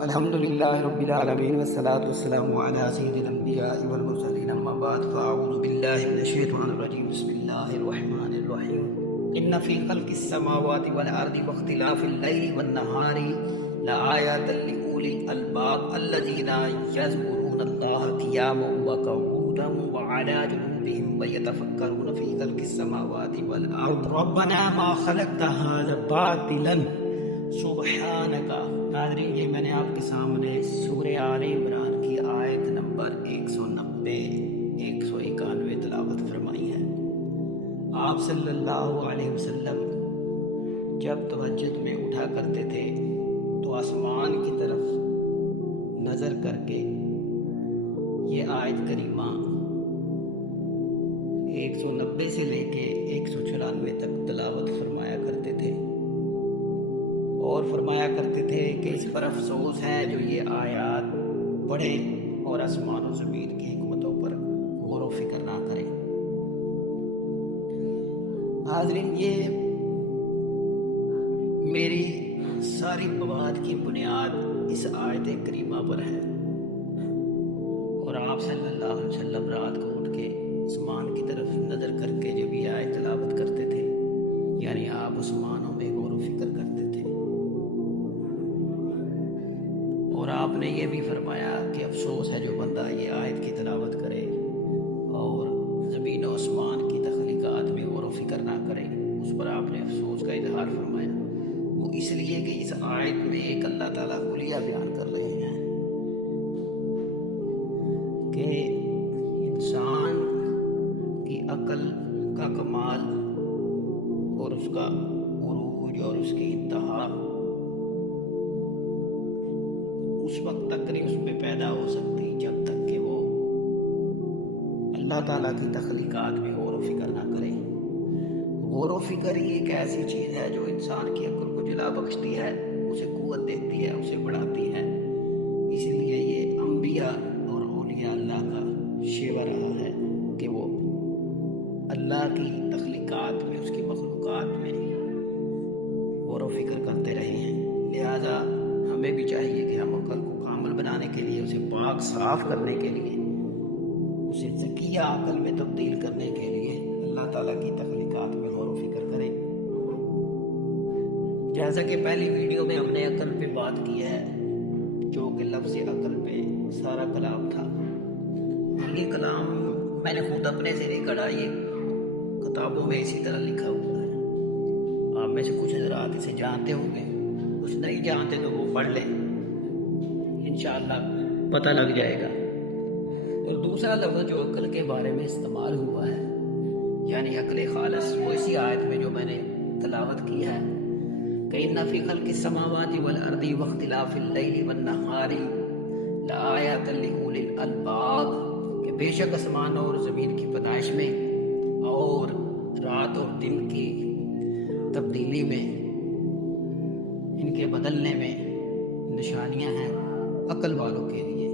الحمد لله رب العالمين والصلاة والسلام على سيد الأنبياء والمرسلين أما بعد فأعوذ بالله من الشيطان الرجيم بسم الله الرحمن الرحيم إن في خلق السماوات والأرض واختلاف الليل والنهار لآيات لأولي الألباب الذين يذكرون الله قياما وقعودا وعلى جنوبهم ويتفكرون في خلق السماوات والأرض ربنا ما خلقت هذا باطلا سبحانک۔ ناظرین، یہ میں نے آپ کے سامنے سورہ آل عمران کی آیت نمبر 190 191 تلاوت فرمائی ہے۔ آپ صلی اللہ علیہ وسلم جب تہجد میں اٹھا کرتے تھے تو آسمان کی طرف نظر کر کے یہ آیت کریمہ 190 سے لے کے 194 تک تلاوت فرمایا کرتے تھے، اور فرمایا کرتے تھے کہ اس پر افسوس ہے جو یہ آیات پڑھے اور آسمان و زمین کی حکمتوں پر غور و فکر نہ کرے۔ حاضرین، یہ میری ساری مواد کی بنیاد اس آیت کریمہ پر ہے، اور آپ صلی اللہ علیہ وسلم رات کو اٹھ کے آسمان کی طرف نظر کر کے جب یہ آیت تلاوت کرتے تھے، یعنی آپ آسمانوں میں غور و فکر کرتے تھے، اور آپ نے یہ بھی فرمایا کہ افسوس ہے جو بندہ یہ آیت کی تلاوت کرے اور زمین و آسمان کی تخلیقات میں غور و فکر نہ کرے، اس پر آپ نے افسوس کا اظہار فرمایا۔ وہ اس لیے کہ اس آیت میں ایک اللہ تعالیٰ کلیہ بیان کر رہے ہیں کہ انسان کی عقل کا کمال اور اس کا عروج اور اس کی انتہا اس وقت تک نہیں اس میں پیدا ہو سکتی جب تک کہ وہ اللہ تعالیٰ کی تخلیقات میں غور و فکر نہ کرے۔ غور و فکر یہ ایک ایسی چیز ہے جو انسان کی عقل کو جلا بخشتی ہے، اسے قوت دیتی ہے، اسے بڑھاتی ہے۔ اس لیے یہ انبیاء اور اولیاء اللہ کا شیوا رہا ہے کہ وہ اللہ کی تخلیقات میں، اس کی مخلوقات میں غور و فکر کرتے رہے ہیں۔ لہذا ہمیں بھی چاہیے کہ ہم عقل کو کامل بنانے کے لیے، اسے پاک صاف کرنے کے لیے، اسے ذکیہ عقل میں تبدیل کرنے کے لیے اللہ تعالیٰ کی تخلیقات میں غور و فکر کریں۔ جیسا کہ پہلی ویڈیو میں ہم نے عقل پہ بات کی ہے، جو کہ لفظ عقل پہ سارا کلام تھا۔ یہ کلام میں نے خود اپنے سے نہیں کڑھا، یہ کتابوں میں اسی طرح لکھا ہوا ہے۔ آپ میں سے کچھ حضرات اسے جانتے ہوں گے، کچھ نہیں جانتے تو وہ پڑھ لیں، انشاءاللہ پتہ لگ جائے گا۔ اور دوسرا لفظ جو عقل کے بارے میں استعمال ہوا ہے، یعنی عقل خالص، وہ اسی آیت میں جو میں نے تلاوت کی ہے کہ ان فی خلق السماوات والارض واختلاف اللیل والنہار لآیات لأولی الالباب، کہ بے شک آسمانوں اور زمین کی پیدائش میں اور رات اور دن کی تبدیلی میں، ان کے بدلنے میں نشانیاں ہیں عقل والوں کے لیے۔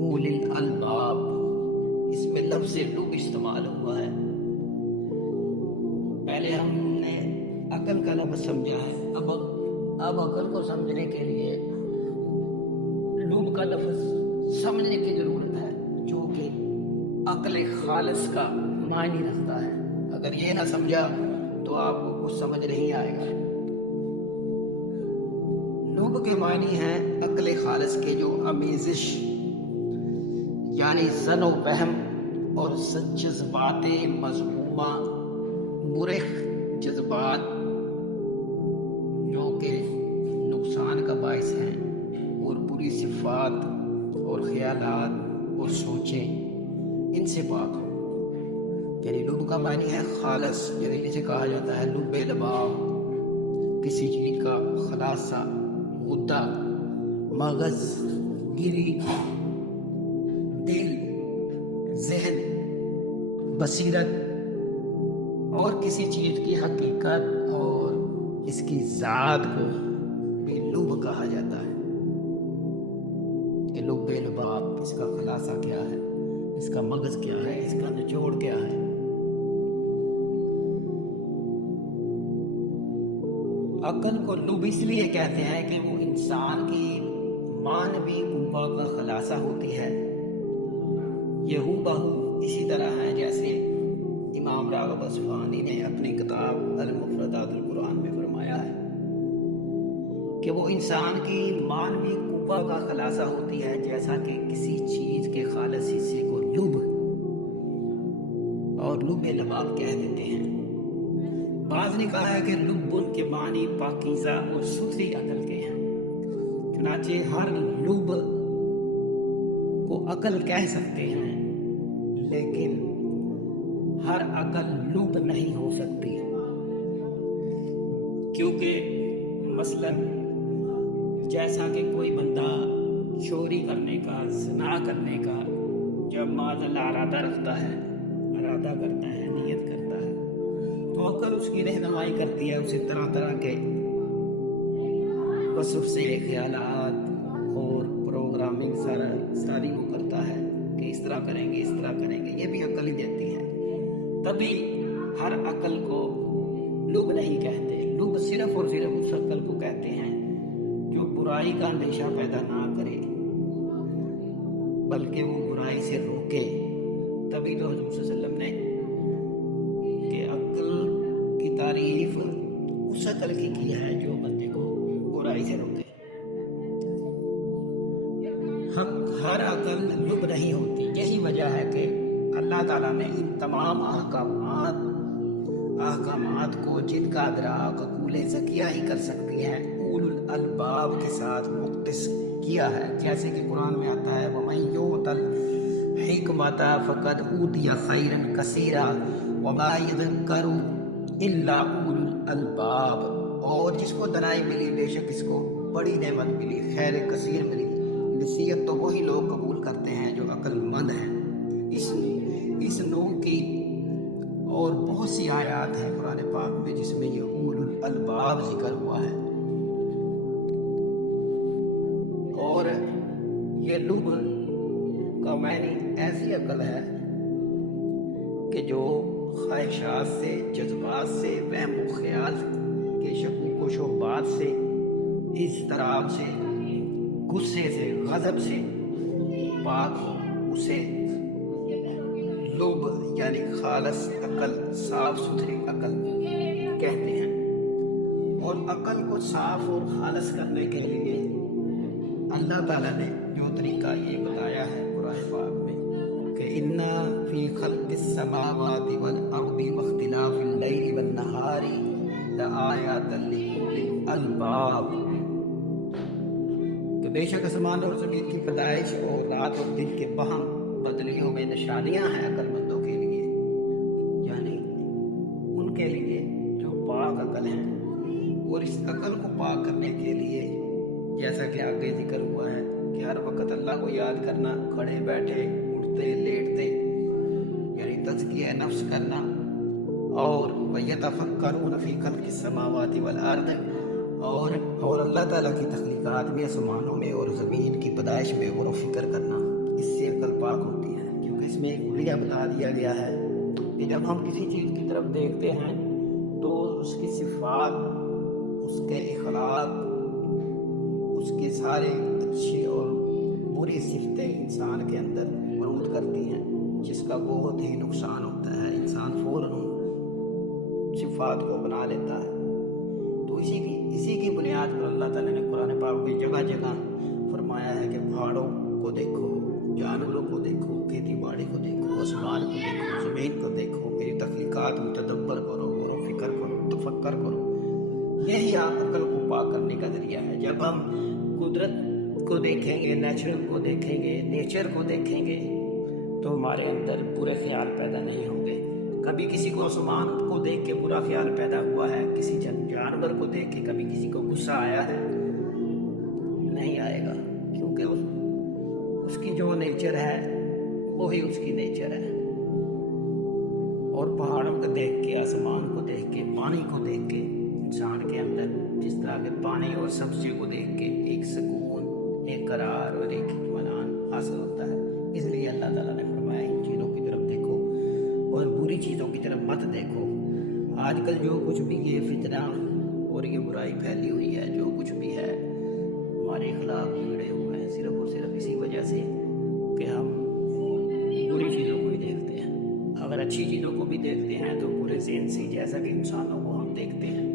اولی الالباب، اس میں لفظ لب استعمال ہوا ہے۔ پہلے ہم نے عقل کا لفظ سمجھا ہے، اب عقل کو سمجھنے کے لیے لب کا لفظ سمجھنے کی ضرورت ہے، جو کہ عقل خالص کا معنی رکھتا ہے۔ اگر یہ نہ سمجھا تو آپ کو کچھ سمجھ نہیں آئے گا۔ لب کے معنی ہے عقل خالص کے جو آمیزش، یعنی ظن و وہم اور جذبات مذمومہ، برے جذبات جو کہ نقصان کا باعث ہیں، اور بری صفات اور خیالات اور سوچیں، ان سے پاک ہو۔ یعنی لب کا معنی ہے خالص، یعنی جسے کہا جاتا ہے لب لباب، کسی چیز کا خلاصہ، غدہ، مغز، گری، دل، ذہن، بصیرت، اور کسی چیز کی حقیقت اور اس کی ذات کو بھی لب کہا جاتا ہے۔ کہ لب لباب، اس کا خلاصہ کیا ہے، اس کا مغز کیا ہے، اس کا نچوڑ کیا ہے۔ عقل کو لب اس لیے کہتے ہیں کہ وہ انسان کی खलासा होती है, ये हू बहू इसी तरह है जैसे इमाम राग़िब अस्फ़हानी ने अपनी किताब अल-मुफ़रदातुल कुरान में फरमाया है कि वो इंसान की मानवी कुव्वा का खलासा होती है, जैसा कि किसी चीज़ के खालिस हिस्से को लुब और लुब लबाब कह देते हैं। बाज़ ने कहा है कि लुब्बुन के मानी पाकीज़ा और सुथरी अकल के हैं। चुनांचे हर लुब को अकल कह सकते हैं, लेकिन हर अकल लुब नहीं हो सकती, क्योंकि मसलन जैसा कि कोई बंदा चोरी करने का, ज़िना करने का जब माज़अल्लाह इरादा रखता है, इरादा करता है, नियत करता है, तो अकल उसकी रहनुमाई करती है, उसे तरह तरह के वसफ से ख्यालात और प्रोग्रामिंग सारी वो करता है कि इस तरह करेंगे, इस तरह करेंगे, ये भी अकल ही देती है। तभी हर अकल को लुब नहीं कहते। लुब सिर्फ और सिर्फ उस अकल को कहते हैं जो बुराई का अंदेशा पैदा ना करे, बल्कि वो बुराई से रोके। तभी तो हज़रत सल्लल्लाहु अलैहि वसल्लम ने कि अकल की तारीफ उस अकल की है जो बंदे को बुराई से रोके। हर अकल लुब नहीं होती। यही वजह है कि अल्लाह ताला ने इन तमाम अहकामात को, जिनका अदराक अकूल ज़किया ही कर सकती है, उलुल अलबाब के साथ मुख्तस किया है। जैसे कि कुरान में आता है, वमन युतल हिकमता फ़क़द ऊतिया खैरन कसीरा वमा यज़क्करु इल्ला उलुल अलबाब। और जिसको दनाई मिली, बेशक इसको बड़ी नेमत मिली, खैर कसीर मिली। नसीहत तो वही लोग कबूल करते हैं जो अक्लमंद हैं। इस नूह की और बहुत सी आयत हैं कुरान पाक में जिसमें ये उलुल अलबाब जिक्र हुआ है। और ये लुब का मानी ऐसी अकल है कि जो ख्वाहिशात से, जज्बात से, वहम ख्याल के शक व शुबहात से, इज़्तिराब से, गुस्से से, गज़ब से पाक हो, उसे लुब यानी खालस अकल, साफ सुथरी अकल कहते हैं। और अकल को साफ और खालस करने के लिए अल्लाह ताला ने जो तरीका ये बताया है कुरान पाक में कि इन्ना फी खल्क़िस समावाति वल अर्दि वख्तिलाफिल लैली वन नहारी लआयातन लिउलिल अलबाब। तो बेशक आसमान और ज़मीन की पैदाइश और रात और दिन के बहम बदलियों में निशानियां हैं अक्लमंदों के लिए, यानी उनके लिए जो पाक अकल है। और इस अकल को पाक करने के लिए जैसा कि आगे जिक्र हुआ है कि हर वक्त अल्लाह को याद करना, खड़े बैठे, उठते लेटते, यानी तज़किया नफ्स करना। और वयतफ़क्करून फ़ी ख़ल्क़िस समावाति वल अर्द, और अल्लाह ताला की तख्लीक़ात में, आसमानों में और ज़मीन की पैदाइश में गौर व फिक्र करना, इससे अकल पाक होती है। क्योंकि इसमें एक हुलिया बता दिया गया है कि जब हम किसी चीज़ की तरफ देखते हैं तो उसकी सिफ़ात, उसके अखलाक, उसके सारे अच्छे और बुरी सिफ़तें इंसान के अंदर मौजूद करती हैं, जिसका बहुत ही नुकसान होता है। इंसान फ़ौरन सिफ़ात को बना लेता है। तो इसी की बुनियाद पर अल्लाह ताला ने कुरान पाक में जगह जगह फरमाया है कि पहाड़ों को देखो, जानवरों को देखो, खेती बाड़ी को देखो, आसमान को देखो, ज़मीन को देखो, मेरी तख्लीक़ात में तदब्बर करो, गौर व फिक्र करो, तफक्कर करो। यही आप अकल को पाक करने का ज़रिया है। जब हम कुदरत को देखेंगे, नेचुरल को देखेंगे, नेचर को देखेंगे, तो हमारे अंदर बुरे ख्याल पैदा नहीं होंगे। कभी किसी को आसमान को देख के बुरा ख्याल पैदा हुआ है, किसी जानवर को देख के कभी किसी को गुस्सा आया है? नहीं आएगा, क्योंकि उसकी जो नेचर है वही उसकी नेचर है। और पहाड़ों को देख के, आसमान को देख के, पानी को देख के इंसान के अंदर जिस तरह के पानी और सब्जियों को देख के एक सुकून, एक करार और एक इत्मीनान हासिल होता है। इसलिए अल्लाह ताला ने फरमाया इन चीज़ों की तरफ देखो और बुरी चीज़ों की तरफ मत देखो। आजकल जो कुछ भी ये फितना और ये बुराई फैली हुई है, जो कुछ भी है, हमारे खिलाफ बिगड़े हुए हैं, सिर्फ और सिर्फ इसी वजह से कि हम बुरी चीज़ों को ही देखते हैं। अगर अच्छी चीज़ों को भी देखते हैं तो पूरे ज़हन से, जैसा कि इंसानों को हम देखते हैं,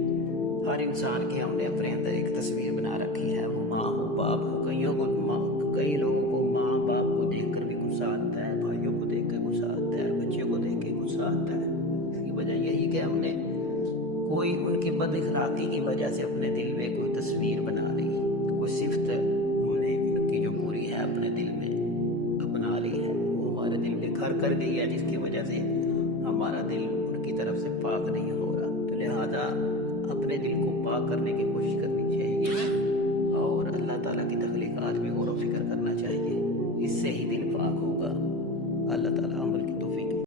हर इंसान की हमने अपने अंदर एक तस्वीर बना रखी है। वो माँ हो, बाप हो, कई लोगों को माँ बाप को देख कर भी गुस्सा आता है, भाइयों को देख कर गुस्सा आता है, बच्चों को देख के गुस्सा आता है। इसकी वजह यही कि हमने कोई उनकी बद अखलाक़ी की वजह से अपने दिल में कोई तस्वीर बना ली, कोई सिफ्त हमने उनकी जो बुरी है अपने दिल में बना ली है, वो हमारे दिल में घर कर गई है, जिसकी वजह से हमारा दिल उनकी तरफ से पाक नहीं हो रहा। तो लिहाजा अपने दिल को पाक करने की कोशिश करनी